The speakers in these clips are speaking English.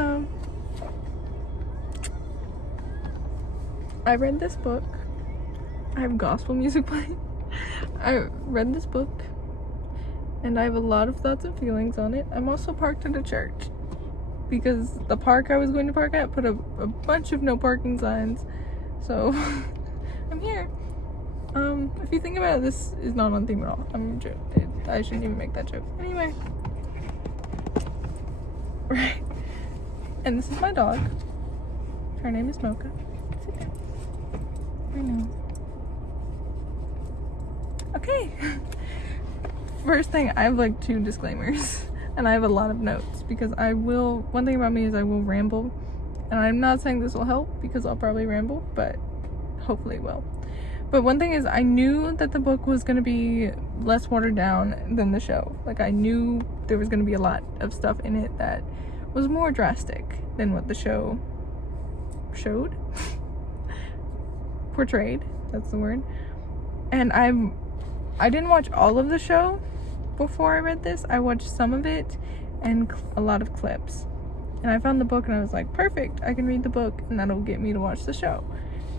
Hello. I read this book. I have gospel music playing. I read this book and I have a lot of thoughts and feelings on it. I'm also parked at a church because the park I was going to park at put a bunch of no parking signs. So I'm here. If you think about it, this is not on theme at all. I shouldn't even make that joke. Anyway. Right. And this is my dog. Her name is Mocha. Sit down. I know. Okay. First thing, I have like 2 disclaimers. And I have a lot of notes because one thing about me is I will ramble. And I'm not saying this will help because I'll probably ramble, but hopefully it will. But one thing is, I knew that the book was going to be less watered down than the show. Like, I knew there was going to be a lot of stuff in it that was more drastic than what the show showed. Portrayed, that's the word. And I didn't watch all of the show before I read this. I watched some of it and a lot of clips. And I found the book and I was like, perfect, I can read the book and that'll get me to watch the show.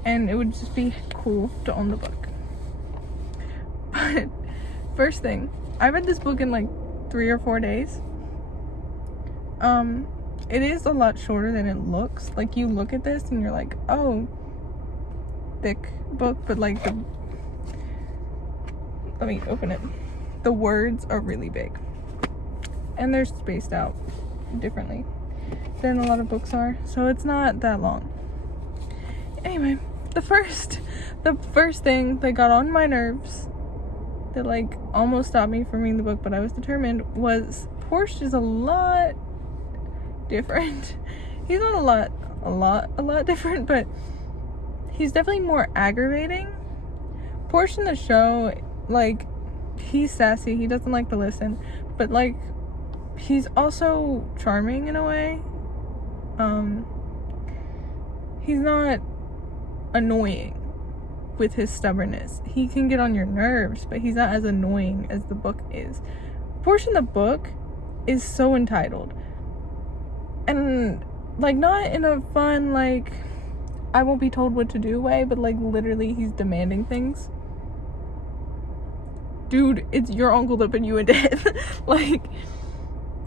And it would just be cool to own the book. But first thing, I read this book in like 3 or 4 days. It is a lot shorter than it looks. Like, you look at this and you're like, oh, thick book, but like let me open it. The words are really big. And they're spaced out differently than a lot of books are. So it's not that long. Anyway, the first thing that got on my nerves that like almost stopped me from reading the book, but I was determined, was Porsche is a lot different. He's not a lot different, but he's definitely more aggravating. Porsche in the show, like, he's sassy, he doesn't like to listen, but like he's also charming in a way. He's not annoying with his stubbornness. He can get on your nerves, but he's not as annoying as the book is. Porsche in the book is so entitled. And like, not in a fun, like, I won't be told what to do way, but like literally he's demanding things. Dude, it's your uncle that put you in debt. Like,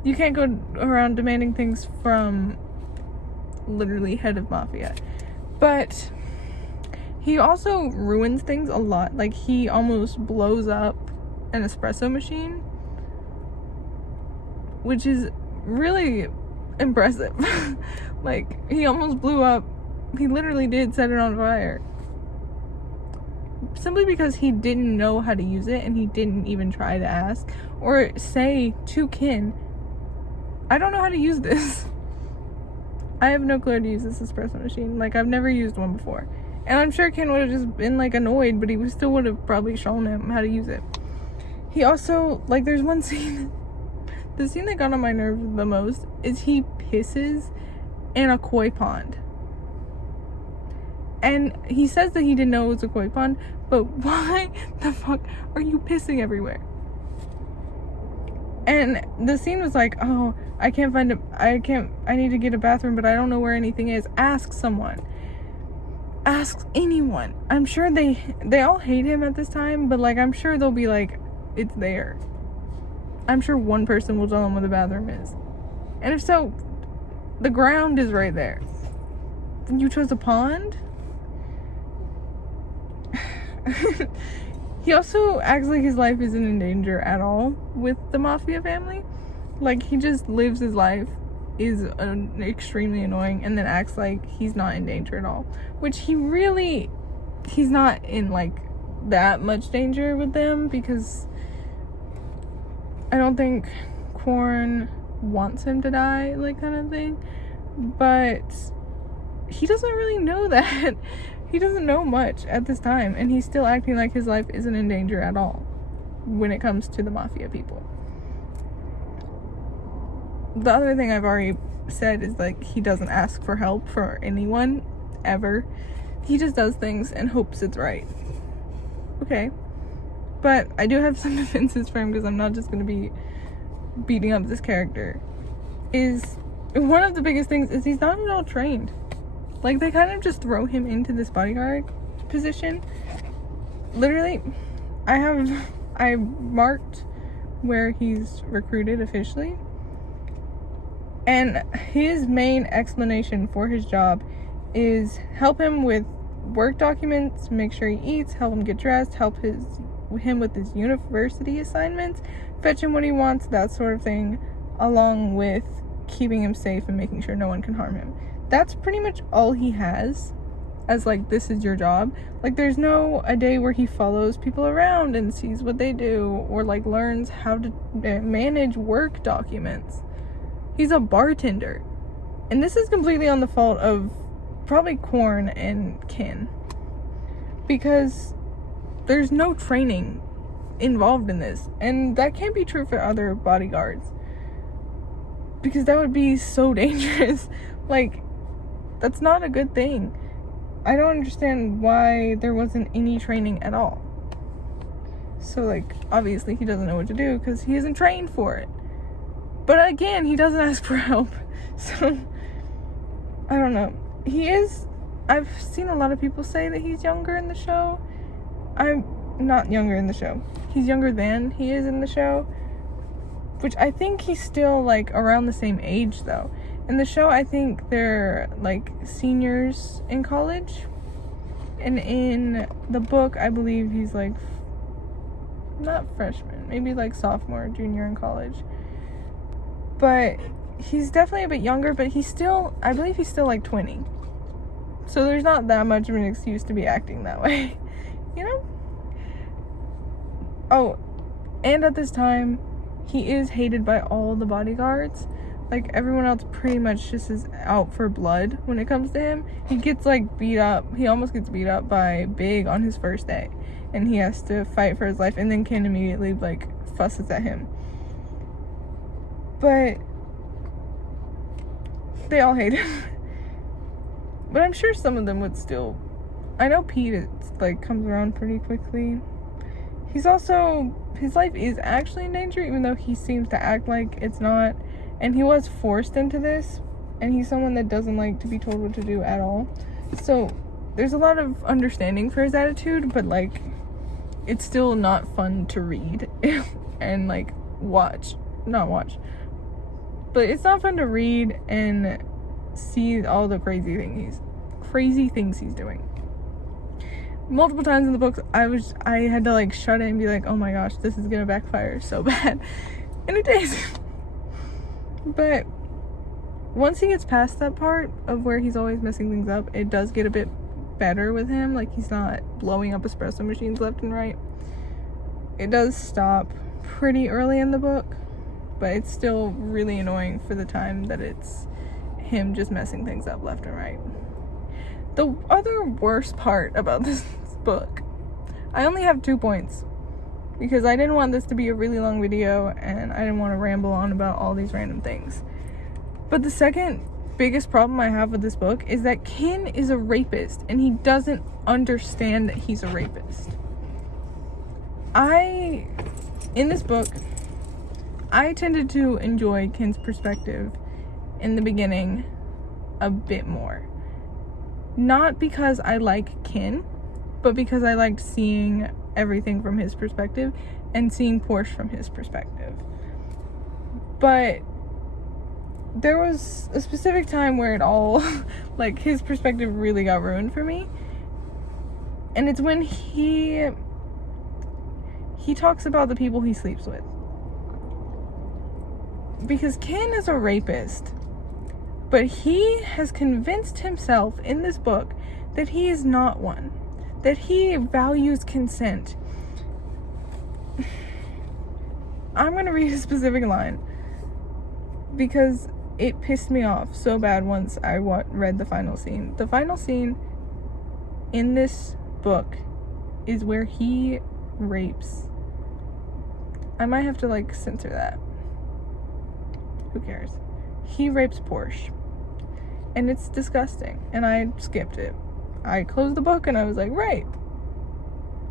you can't go around demanding things from literally head of mafia. But he also ruins things a lot. Like, he almost blows up an espresso machine, which is really impressive. Like, he almost blew up. He literally did set it on fire. Simply because he didn't know how to use it and he didn't even try to ask or say to Kin, I don't know how to use this. I have no clue how to use this espresso machine. Like, I've never used one before. And I'm sure Kin would have just been like annoyed, but he still would have probably shown him how to use it. He also, like, there's one scene, the scene that got on my nerves the most is he pisses in a koi pond. And he says that he didn't know it was a koi pond, but why the fuck are you pissing everywhere? And the scene was like, oh, I need to get a bathroom, but I don't know where anything is. Ask someone. Ask anyone. I'm sure they all hate him at this time, but like, I'm sure they'll be like, it's there. I'm sure one person will tell him where the bathroom is. And if so, the ground is right there. You chose a pond? He also acts like his life isn't in danger at all with the mafia family. Like, he just lives his life, is extremely annoying, and then acts like he's not in danger at all. Which he's not in like that much danger with them, because I don't think Quarren wants him to die, like, kind of thing. But he doesn't really know that. He doesn't know much at this time, and he's still acting like his life isn't in danger at all when it comes to the mafia people. The other thing I've already said is, like, he doesn't ask for help for anyone, ever. He just does things and hopes it's right. Okay. But I do have some defenses for him, because I'm not just going to be beating up this character. Is one of the biggest things is he's not at all trained. Like, they kind of just throw him into this bodyguard position. Literally, I marked where he's recruited officially, and his main explanation for his job is help him with work documents, make sure he eats, help him get dressed, help him with his university assignments, fetch him what he wants, that sort of thing, along with keeping him safe and making sure no one can harm him. That's pretty much all he has as, like, this is your job. Like, there's no a day where he follows people around and sees what they do, or, like, learns how to manage work documents. He's a bartender. And this is completely on the fault of probably Korn and Kin, because there's no training involved in this, and that can't be true for other bodyguards, because that would be so dangerous. Like, that's not a good thing. I don't understand why there wasn't any training at all. So, like, obviously he doesn't know what to do because he isn't trained for it. But again, he doesn't ask for help. So, I don't know. I've seen a lot of people say that he's younger in the show. I'm not younger in the show. He's younger than he is in the show. Which I think he's still, like, around the same age, though. In the show, I think they're, like, seniors in college. And in the book, I believe he's, like, not freshman. Maybe, like, sophomore, junior in college. But he's definitely a bit younger, but I believe he's still, like, 20. So there's not that much of an excuse to be acting that way. You know? Oh, and at this time, he is hated by all the bodyguards. Like, everyone else pretty much just is out for blood when it comes to him. He gets, like, beat up. He almost gets beat up by Big on his first day. And he has to fight for his life. And then Ken immediately, like, fusses at him. But they all hate him. But I'm sure some of them would still... I know Pete, like, comes around pretty quickly. He's also... His life is actually in danger, even though he seems to act like it's not. And he was forced into this, and he's someone that doesn't like to be told what to do at all. So there's a lot of understanding for his attitude, but, like, it's still not fun to read and, like, not watch. But it's not fun to read and see all the crazy things he's doing. Multiple times in the books, I had to, like, shut it and be like, oh my gosh, this is gonna backfire so bad. And it is. But once he gets past that part of where he's always messing things up, it does get a bit better with him. Like, he's not blowing up espresso machines left and right. It does stop pretty early in the book, but it's still really annoying for the time that it's him just messing things up left and right. The other worst part about this book, I only have 2 points, because I didn't want this to be a really long video, and I didn't want to ramble on about all these random things. But the second biggest problem I have with this book is that Kin is a rapist, and he doesn't understand that he's a rapist. In this book, I tended to enjoy Kin's perspective in the beginning a bit more. Not because I like Kin, but because I liked seeing everything from his perspective and seeing Porsche from his perspective. But there was a specific time where it all, like, his perspective really got ruined for me. And it's when he talks about the people he sleeps with. Because Kin is a rapist, but he has convinced himself in this book that he is not one. That he values consent. I'm going to read a specific line because it pissed me off so bad once I read the final scene. The final scene in this book is where he rapes. I might have to, like, censor that. Who cares? He rapes Porsche. And it's disgusting. And I skipped it. I closed the book and I was like, right,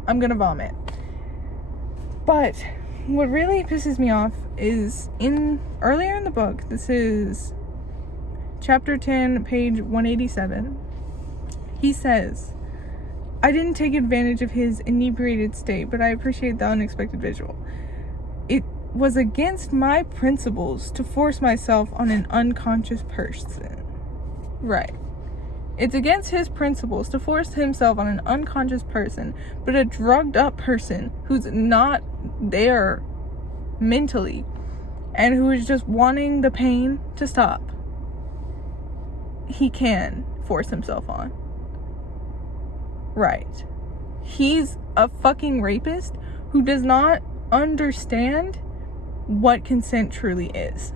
I'm gonna vomit. But what really pisses me off is earlier in the book, this is chapter 10, page 187, he says, I didn't take advantage of his inebriated state, but I appreciate the unexpected visual. It was against my principles to force myself on an unconscious person. Right. It's against his principles to force himself on an unconscious person, but a drugged up person who's not there mentally and who is just wanting the pain to stop, he can force himself on. Right. He's a fucking rapist who does not understand what consent truly is.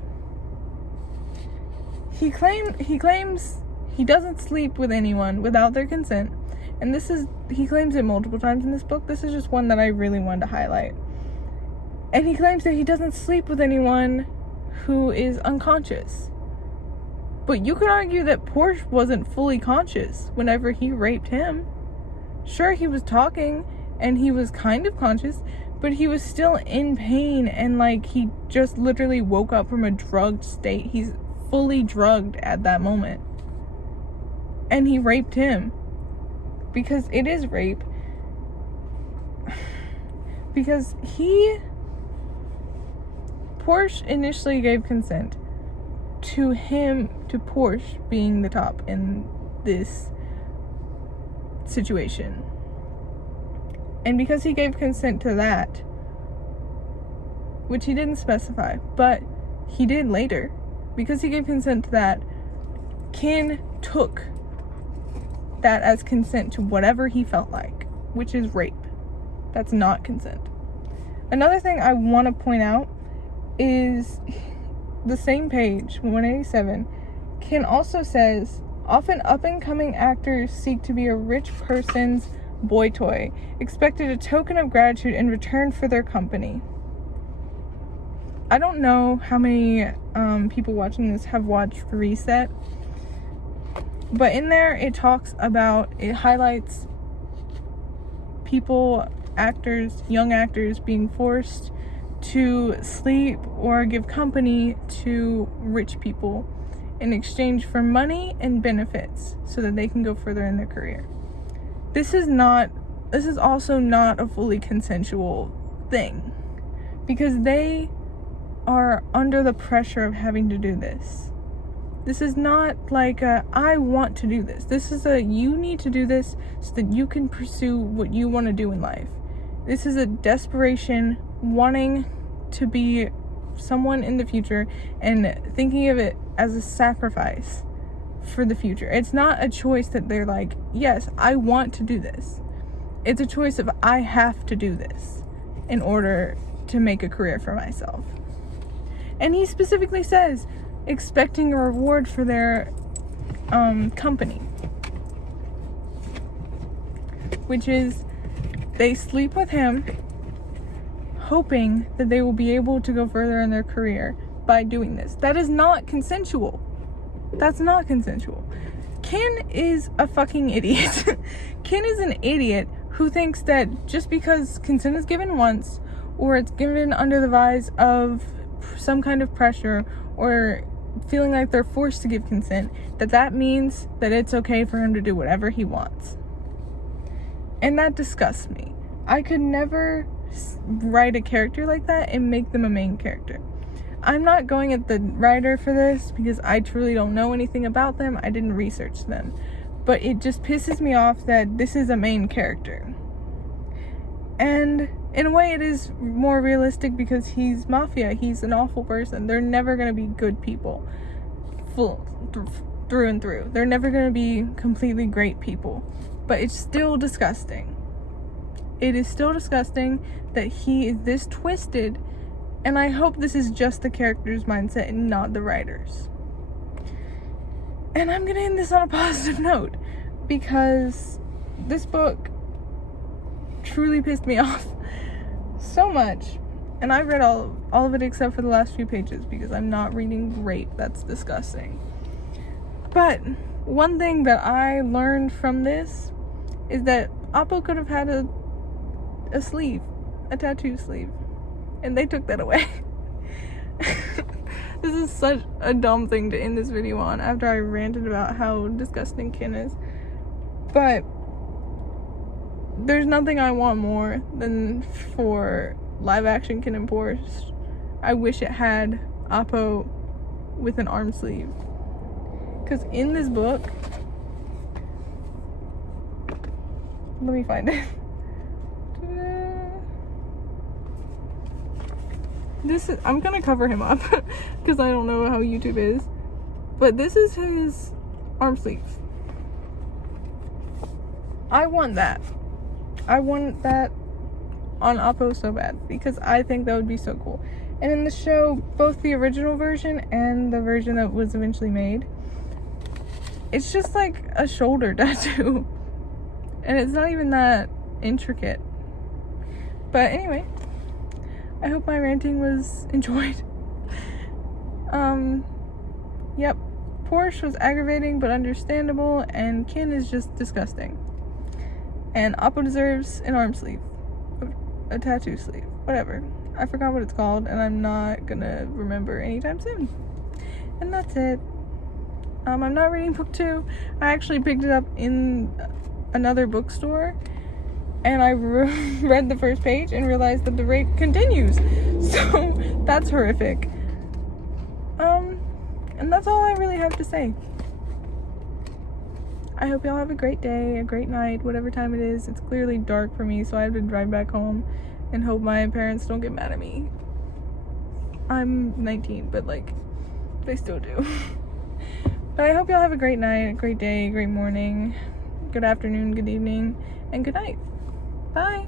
He claims he doesn't sleep with anyone without their consent, and he claims it multiple times in this book. This is just one that I really wanted to highlight. And he claims that he doesn't sleep with anyone who is unconscious. But you could argue that Porsche wasn't fully conscious whenever he raped him. Sure, he was talking and he was kind of conscious, but he was still in pain and like he just literally woke up from a drugged state. He's fully drugged at that moment. And he raped him. Because it is rape. Because Porsche initially gave consent to Porsche being the top in this situation. And because he gave consent to that, which he didn't specify, but he did later, because he gave consent to that, Kin took that as consent to whatever he felt like, which is rape. That's not consent. Another thing I want to point out is the same page, 187, Kin also says, often up-and-coming actors seek to be a rich person's boy toy, expected a token of gratitude in return for their company. I don't know how many people watching this have watched Reset, but in there it highlights people, actors, young actors being forced to sleep or give company to rich people in exchange for money and benefits so that they can go further in their career. This is also not a fully consensual thing, because they are under the pressure of having to do this. This is not like I want to do this. This is you need to do this so that you can pursue what you want to do in life. This is a desperation, wanting to be someone in the future and thinking of it as a sacrifice for the future. It's not a choice that they're like, yes, I want to do this. It's a choice of I have to do this in order to make a career for myself. And he specifically says, expecting a reward for their company, which is they sleep with him hoping that they will be able to go further in their career by doing this. That is not consensual. That's not consensual. Kin is a fucking idiot. Kin is an idiot who thinks that just because consent is given once, or it's given under the guise of some kind of pressure or feeling like they're forced to give consent, that means that it's okay for him to do whatever he wants. And that disgusts me. I could never write a character like that and make them a main character. I'm not going at the writer for this because I truly don't know anything about them. I didn't research them. But it just pisses me off that this is a main character. And in a way it is more realistic because he's mafia. He's an awful person. They're never going to be good people. Through and through. They're never going to be completely great people. But it's still disgusting. It is still disgusting that he is this twisted, and I hope this is just the character's mindset and not the writer's. And I'm gonna end this on a positive note, because this book truly pissed me off so much, and I read all of it except for the last few pages because I'm not reading rape. That's disgusting. But one thing that I learned from this is that Appo could have had a sleeve, a tattoo sleeve, and they took that away. This is such a dumb thing to end this video on after I ranted about how disgusting Kin is. But there's nothing I want more than for live action Kin and Porsche. I wish it had Appo with an arm sleeve. Because in this book, let me find it. I'm gonna cover him up because I don't know how YouTube is, but this is his arm sleeves. I want that on Appo so bad because I think that would be so cool. And in the show, both the original version and the version that was eventually made, it's just like a shoulder tattoo and it's not even that intricate. But anyway, I hope my ranting was enjoyed. Yep, Porsche was aggravating but understandable, and Kin is just disgusting. And Appo deserves an arm sleeve, a tattoo sleeve, whatever. I forgot what it's called, and I'm not gonna remember anytime soon. And that's it. I'm not reading book 2. I actually picked it up in another bookstore, and I read the first page and realized that the rape continues. So that's horrific. And that's all I really have to say. I hope y'all have a great day, a great night, whatever time it is. It's clearly dark for me, so I have to drive back home and hope my parents don't get mad at me. I'm 19, but like, they still do. But I hope y'all have a great night, a great day, a great morning, good afternoon, good evening, and good night. Bye.